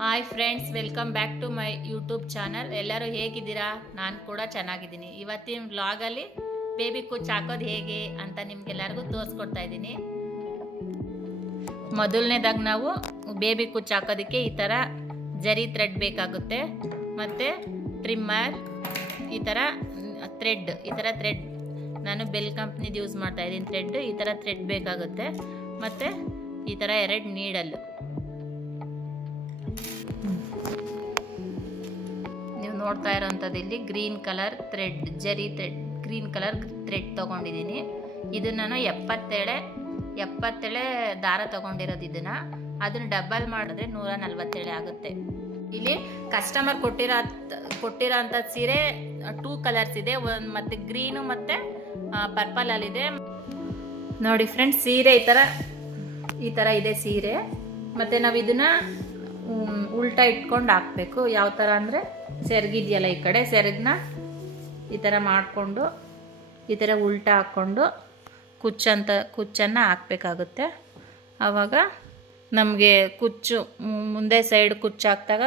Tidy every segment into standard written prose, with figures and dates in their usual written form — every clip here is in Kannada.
Hi friends, welcome back to my YouTube channel. ಎಲ್ಲರೂ ಹೇಗಿದ್ದೀರಾ? ನಾನು ಕೂಡ ಚೆನ್ನಾಗಿದ್ದೀನಿ. ಇವತ್ತಿನ ವ್ಲಾಗಲ್ಲಿ ಬೇಬಿ ಕುಚ್ ಹಾಕೋದು ಹೇಗೆ ಅಂತ ನಿಮ್ಗೆಲ್ಲರಿಗೂ ತೋರಿಸ್ಕೊಡ್ತಾ ಇದ್ದೀನಿ. ಮೊದಲನೇದಾಗಿ ನಾವು ಬೇಬಿ ಕುಚ್ ಹಾಕೋದಕ್ಕೆ ಈ ಥರ ಜರಿ ಥ್ರೆಡ್ ಬೇಕಾಗುತ್ತೆ, ಮತ್ತು ಟ್ರಿಮ್ಮರ್, ಈ ಥರ ಥ್ರೆಡ್ ನಾನು ಬೆಲ್ ಕಂಪ್ನಿದು ಯೂಸ್ ಮಾಡ್ತಾ ಇದ್ದೀನಿ. ಈ ಥರ ಥ್ರೆಡ್ ಬೇಕಾಗುತ್ತೆ, ಮತ್ತು ಈ ಥರ 2 ನೀಡಲ್. ನೀವು ನೋಡ್ತಾ ಇರೋಂಥದ್ದು ಇಲ್ಲಿ ಗ್ರೀನ್ ಕಲರ್ ಥ್ರೆಡ್, ಜರಿ ಥ್ರೆಡ್, ಗ್ರೀನ್ ಕಲರ್ ಥ್ರೆಡ್ ತೊಗೊಂಡಿದ್ದೀನಿ. ಇದು ನಾನು 77 ದಾರ ತೊಗೊಂಡಿರೋದು. ಅದನ್ನು ಡಬಲ್ ಮಾಡಿದ್ರೆ 147 ಆಗುತ್ತೆ. ಇಲ್ಲಿ ಕಸ್ಟಮರ್ ಕೊಟ್ಟಿರೋ ಅಂಥದ್ದು ಸೀರೆ 2 ಕಲರ್ಸ್ ಇದೆ, ಮತ್ತು ಗ್ರೀನು ಮತ್ತು ಪರ್ಪಲಲ್ಲಿದೆ. ನೋಡಿ ಫ್ರೆಂಡ್ಸ್, ಸೀರೆ ಈ ಥರ ಇದೆ ಸೀರೆ. ಮತ್ತು ನಾವು ಇದನ್ನು ಉಲ್ಟಾ ಇಟ್ಕೊಂಡು ಹಾಕಬೇಕು. ಯಾವ ಥರ ಅಂದರೆ, ಸೆರಗಿದೆಯಲ್ಲ ಈ ಕಡೆ, ಸೆರಗನ್ನ ಈ ಥರ ಮಾಡಿಕೊಂಡು ಈ ಥರ ಉಲ್ಟಾ ಹಾಕ್ಕೊಂಡು ಕುಚ್ಚನ್ನು ಹಾಕಬೇಕಾಗುತ್ತೆ. ಆವಾಗ ನಮಗೆ ಕುಚ್ಚು ಮುಂದೆ ಸೈಡ್ ಕುಚ್ಚು ಹಾಕಿದಾಗ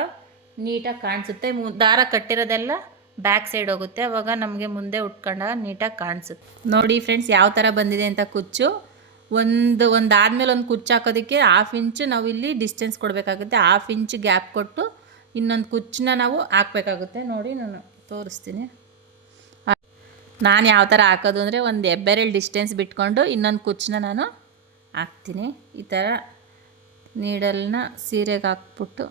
ನೀಟಾಗಿ ಕಾಣಿಸುತ್ತೆ. ದಾರ ಕಟ್ಟಿರೋದೆಲ್ಲ ಬ್ಯಾಕ್ ಸೈಡ್ ಹೋಗುತ್ತೆ, ಆವಾಗ ನಮಗೆ ಮುಂದೆ ಉಟ್ಕೊಂಡಾಗ ನೀಟಾಗಿ ಕಾಣಿಸುತ್ತೆ. ನೋಡಿ ಫ್ರೆಂಡ್ಸ್, ಯಾವ ಥರ ಬಂದಿದೆ ಅಂತ ಕುಚ್ಚು. ಒಂದಾದ್ಮೇಲೆ ಒಂದು ಕುಚ್ಚು ಹಾಕೋದಕ್ಕೆ 1/2 ಇಂಚು ನಾವು ಇಲ್ಲಿ ಡಿಸ್ಟೆನ್ಸ್ ಕೊಡಬೇಕಾಗುತ್ತೆ. 1/2 ಇಂಚ್ ಗ್ಯಾಪ್ ಕೊಟ್ಟು ಇನ್ನೊಂದು ಕುಚ್ಚನ್ನ ನಾವು ಹಾಕಬೇಕಾಗುತ್ತೆ. ನೋಡಿ, ನಾನು ತೋರಿಸ್ತೀನಿ. ನಾನು ಯಾವ ಥರ ಹಾಕೋದು ಅಂದರೆ, ಒಂದು ಹೆಬ್ಬೆರಳು ಡಿಸ್ಟೆನ್ಸ್ ಬಿಟ್ಕೊಂಡು ಇನ್ನೊಂದು ಕುಚ್ಚನ್ನ ನಾನು ಹಾಕ್ತೀನಿ. ಈ ಥರ ನೀಡಲ್ನ ಸೀರೆಗೆ ಹಾಕ್ಬಿಟ್ಟು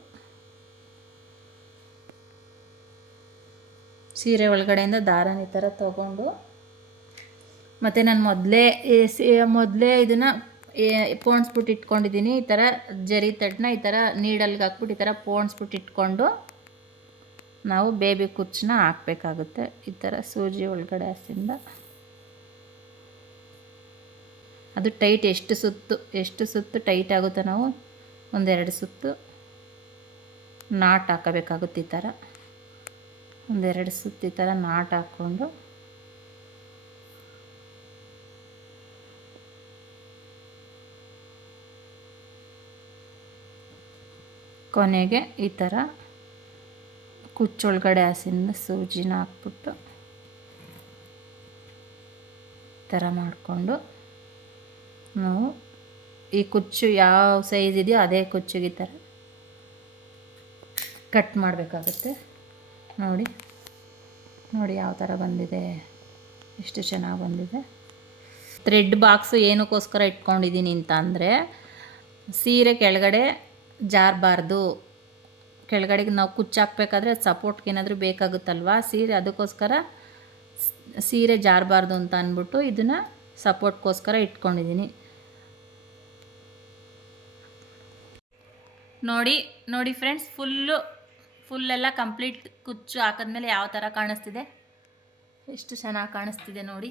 ಸೀರೆ ಒಳಗಡೆಯಿಂದ ದಾರನ ಈ ಥರ ತೊಗೊಂಡು, ಮತ್ತು ನಾನು ಮೊದಲೇ ಇದನ್ನು ಪೋಣಿಸ್ಬಿಟ್ಟು ಇಟ್ಕೊಂಡಿದ್ದೀನಿ. ಈ ಥರ ಜರಿ ತಡ್ನ ಈ ಥರ ನೀಡಲ್ಗೆ ಹಾಕ್ಬಿಟ್ಟು ಈ ಥರ ಪೋಣಿಸ್ಬಿಟ್ಟು ಇಟ್ಕೊಂಡು ನಾವು ಬೇಬಿ ಕುಚ್ಚನ್ನ ಹಾಕಬೇಕಾಗುತ್ತೆ. ಈ ಥರ ಸೂಜಿ ಒಳಗಡೆ ಹಸಿಂದ ಅದು ಟೈಟ್ ಎಷ್ಟು ಸುತ್ತು ಟೈಟ್ ಆಗುತ್ತೋ ನಾವು 1-2 ಸುತ್ತು ನಾಟ್ ಹಾಕಬೇಕಾಗುತ್ತೆ. ಈ ಥರ 1-2 ಸುತ್ತು ಈ ಥರ ನಾಟ್ ಹಾಕ್ಕೊಂಡು ಕೊನೆಗೆ ಈ ಥರ ಕುಚ್ಚೊಳಗಡೆ ಹಸಿಂದ ಸೂಜಿನ ಹಾಕ್ಬಿಟ್ಟು ಈ ಥರ ಮಾಡಿಕೊಂಡು ನಾವು ಈ ಕುಚ್ಚು ಯಾವ ಸೈಜ್ ಇದೆಯೋ ಅದೇ ಕುಚ್ಚಿಗೆ ಈ ಥರ ಕಟ್ ಮಾಡಬೇಕಾಗುತ್ತೆ. ನೋಡಿ ಯಾವ ಥರ ಬಂದಿದೆ, ಎಷ್ಟು ಚೆನ್ನಾಗಿ ಬಂದಿದೆ. ಥ್ರೆಡ್ ಬಾಕ್ಸು ಏನಕ್ಕೋಸ್ಕರ ಇಟ್ಕೊಂಡಿದ್ದೀನಿ ಅಂತ ಅಂದರೆ, ಸೀರೆ ಕೆಳಗಡೆ ಜಾರಬಾರ್ದು. ಕೆಳಗಡೆಗೆ ನಾವು ಕುಚ್ಚು ಹಾಕಬೇಕಾದ್ರೆ ಸಪೋರ್ಟ್ಗೆ ಏನಾದರೂ ಬೇಕಾಗುತ್ತಲ್ವ ಸೀರೆ, ಅದಕ್ಕೋಸ್ಕರ ಸೀರೆ ಜಾರಬಾರ್ದು ಅಂತ ಅಂದ್ಬಿಟ್ಟು ಇದನ್ನು ಸಪೋರ್ಟ್ಗೋಸ್ಕರ ಇಟ್ಕೊಂಡಿದ್ದೀನಿ. ನೋಡಿ ಫ್ರೆಂಡ್ಸ್, ಫುಲ್ಲೆಲ್ಲ ಕಂಪ್ಲೀಟ್ ಕುಚ್ಚು ಹಾಕಿದ್ಮೇಲೆ ಯಾವ ಥರ ಕಾಣಿಸ್ತಿದೆ, ಎಷ್ಟು ಚೆನ್ನಾಗಿ ಕಾಣಿಸ್ತಿದೆ ನೋಡಿ.